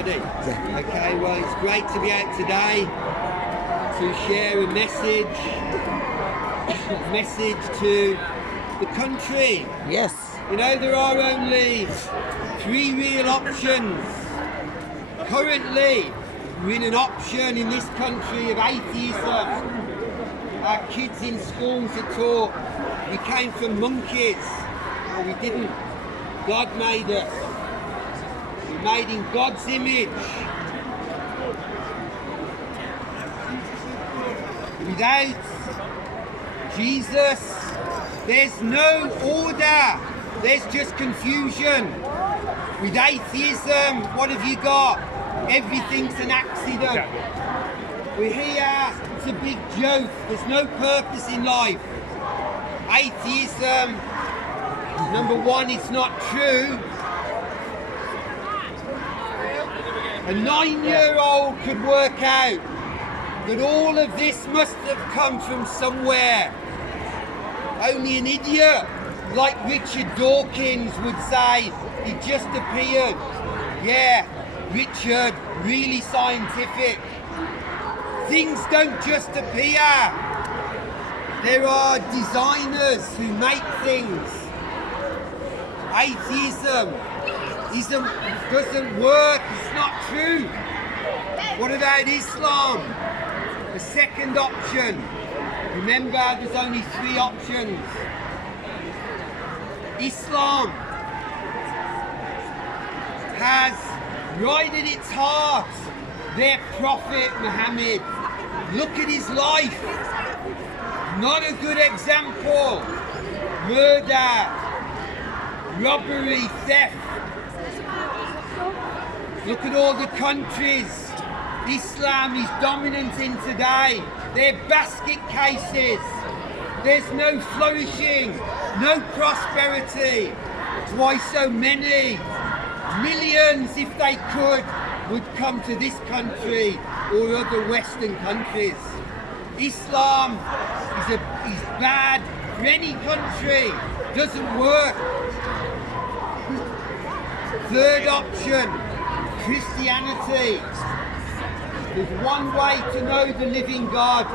Ready? Yeah. Okay, well, it's great to be out today to share a message to the country. Yes. You know, there are only 3 real options. Currently, we're in an option in this country of atheism. Our kids in schools are taught we came from monkeys. Well, we didn't. God made us. We're made in God's image. Without Jesus, there's no order. There's just confusion. With atheism, what have you got? Everything's an accident. We're here, it's a big joke. There's no purpose in life. Atheism, number one, it's not true. A 9-year-old could work out that all of this must have come from somewhere. Only an idiot like Richard Dawkins would say it just appeared. Yeah, Richard, really scientific. Things don't just appear. There are designers who make things. Atheism doesn't work, it's not true. What about Islam? The second option. Remember, there's only 3 options. Islam has right at its heart their prophet Muhammad. Look at his life. Not a good example. Murder, robbery, theft. Look at all the countries Islam is dominant in today. They're basket cases. There's no flourishing, no prosperity. That's why so many, millions if they could, would come to this country or other Western countries. Islam is bad for any country. Doesn't work. Third option, Christianity. There's one way to know the living God.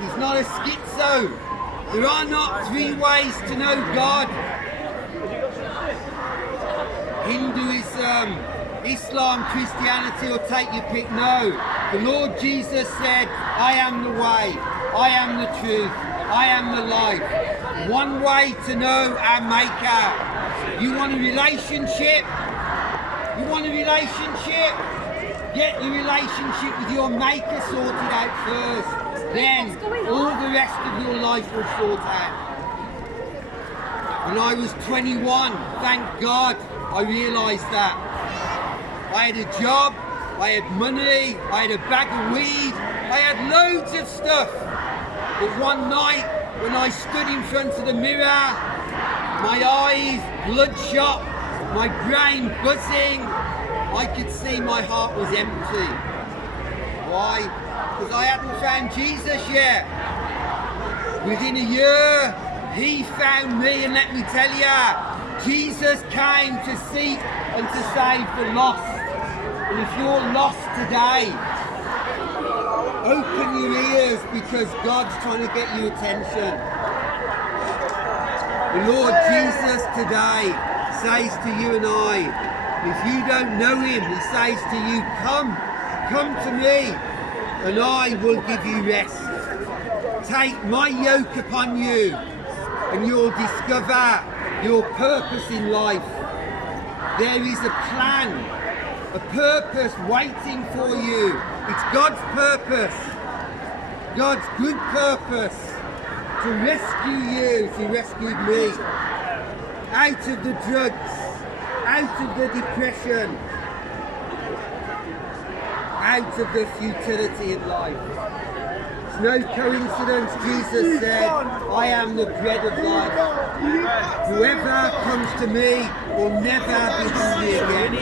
He's not a schizo. There are not 3 ways to know God. Hinduism, Islam, Christianity, or take your pick. No. The Lord Jesus said, I am the way, I am the truth, I am the life. One way to know our Maker. You want a relationship? You want a relationship? Get your relationship with your Maker sorted out first. Then all the rest of your life will sort out. When I was 21, thank God, I realised that. I had a job, I had money, I had a bag of weed, I had loads of stuff. But one night, when I stood in front of the mirror, my eyes bloodshot, my brain buzzing, I could see my heart was empty. Why? Because I hadn't found Jesus yet. Within a year, he found me, and let me tell you, Jesus came to seek and to save the lost. And if you're lost today, open your ears because God's trying to get your attention. The Lord Jesus today says to you and I, if you don't know him, he says to you, come to me and I will give you rest. Take my yoke upon you and you'll discover your purpose in life. There is a plan, a purpose waiting for you. It's God's purpose, God's good purpose to rescue you, to rescue me out of the drugs, out of the depression, out of the futility in life. It's no coincidence Jesus said, I am the bread of life. Whoever comes to me will never be hungry again.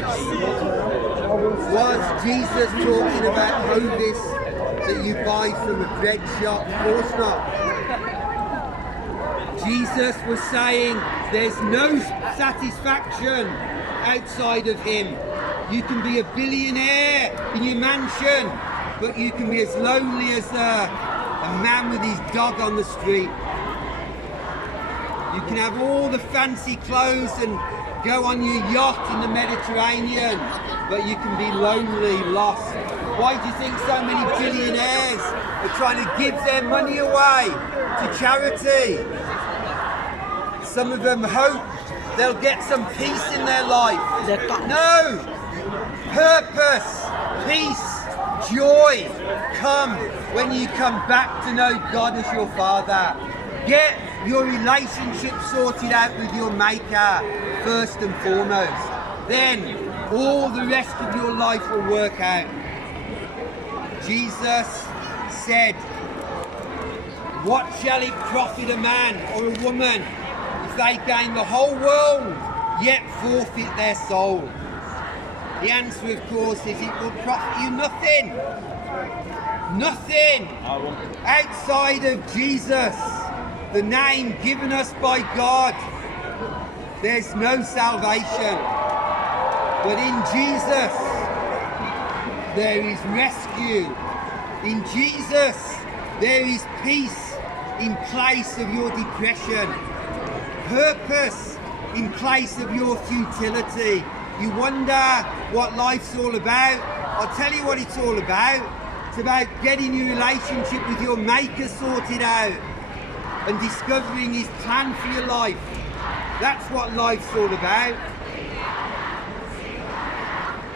Was Jesus talking about Hovis that you buy from a bread shop? Of course not. Jesus was saying there's no satisfaction outside of him. You can be a billionaire in your mansion, but you can be as lonely as a man with his dog on the street. You can have all the fancy clothes and go on your yacht in the Mediterranean, but you can be lonely, lost. Why do you think so many billionaires are trying to give their money away to charity? Some of them hope they'll get some peace in their life. No! Purpose, peace, joy come when you come back to know God as your Father. Get your relationship sorted out with your Maker first and foremost. Then all the rest of your life will work out. Jesus said, "What shall it profit a man or a woman if they gain the whole world yet forfeit their soul?" The answer, of course, is it will profit you nothing. Nothing outside of Jesus, the name given us by God. There's no salvation. But in Jesus, there is rescue. In Jesus, there is peace in place of your depression. Purpose in place of your futility. You wonder what life's all about? I'll tell you what it's all about. It's about getting your relationship with your Maker sorted out and discovering His plan for your life. That's what life's all about.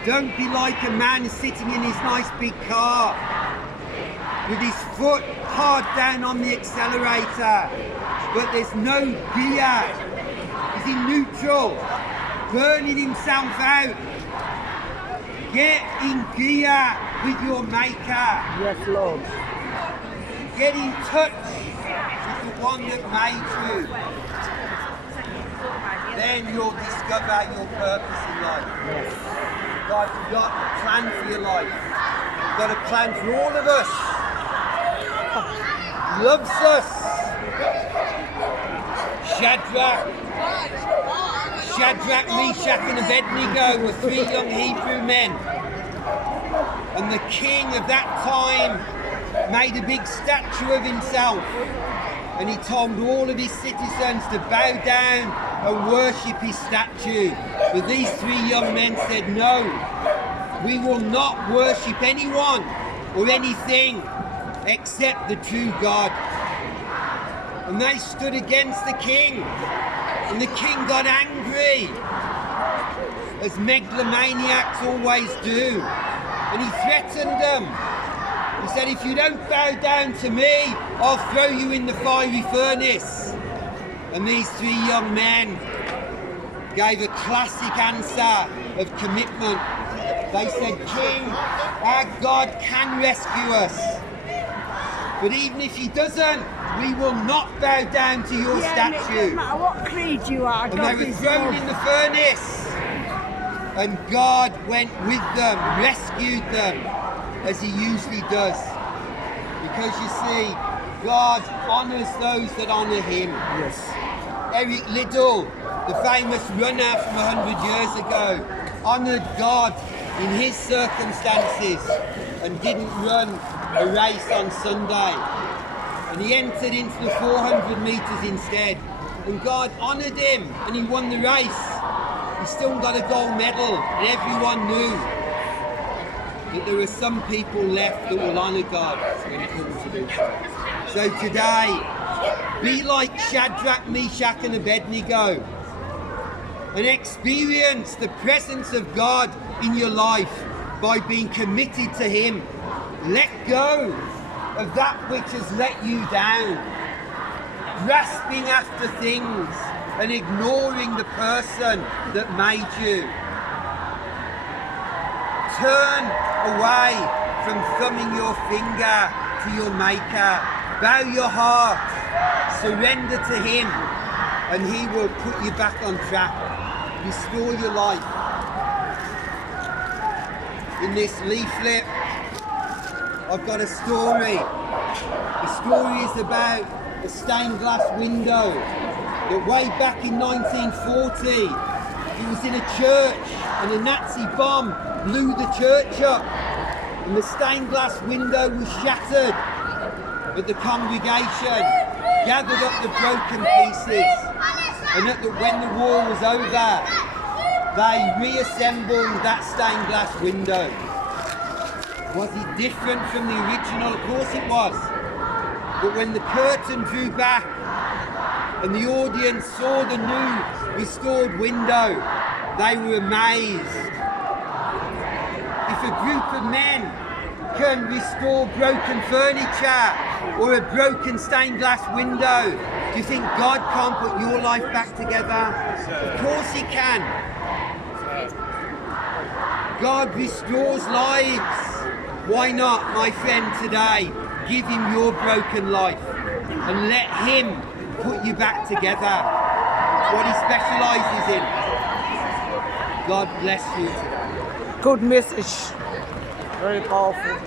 Don't be like a man sitting in his nice big car with his foot hard down on the accelerator, but there's no gear. He's in neutral, burning himself out. Get in gear with your Maker. Yes, Lord. Get in touch with the one that made you. Then you'll discover your purpose in life. Yes. God's got a plan for your life. He's got a plan for all of us. He loves us. Shadrach, Meshach and Abednego were 3 young Hebrew men. And the king of that time made a big statue of himself. And he told all of his citizens to bow down and worship his statue. But these 3 young men said, "No, we will not worship anyone or anything except the true God." And they stood against the king. And the king got angry, as megalomaniacs always do. And he threatened them. He said, "If you don't bow down to me, I'll throw you in the fiery furnace." And these 3 young men gave a classic answer of commitment. They said, "King, our God can rescue us. But even if he doesn't, we will not bow down to your statue." No matter what creed you are, And God they were is thrown love. in the furnace. And God went with them, rescued them, as he usually does. Because you see, God honours those that honour him. Yes. Eric Liddell, the famous runner from 100 years ago, honoured God in his circumstances and didn't run a race on Sunday. And he entered into the 400 metres instead. And God honoured him and he won the race. He still got a gold medal, and everyone knew that there are some people left that will honour God when it comes to this. So today, be like Shadrach, Meshach and Abednego and experience the presence of God in your life by being committed to him. Let go of that which has let you down, grasping after things and ignoring the person that made you. Turn away from thumbing your finger to your Maker. Bow your heart, surrender to him, and he will put you back on track, restore your life. In this leaflet, I've got a story. The story is about a stained glass window that way back in 1940 He was in a church and a Nazi bomb blew the church up and the stained glass window was shattered. But the congregation gathered up the broken pieces, and when the war was over, they reassembled that stained glass window. Was it different from the original? Of course it was. But when the curtain drew back and the audience saw the new restored window, they were amazed. If a group of men can restore broken furniture or a broken stained glass window, do you think God can't put your life back together? Of course He can. God restores lives. Why not, my friend, today, give Him your broken life and let Him put you back together. What He specialises in. God bless you today. Good message. Very powerful.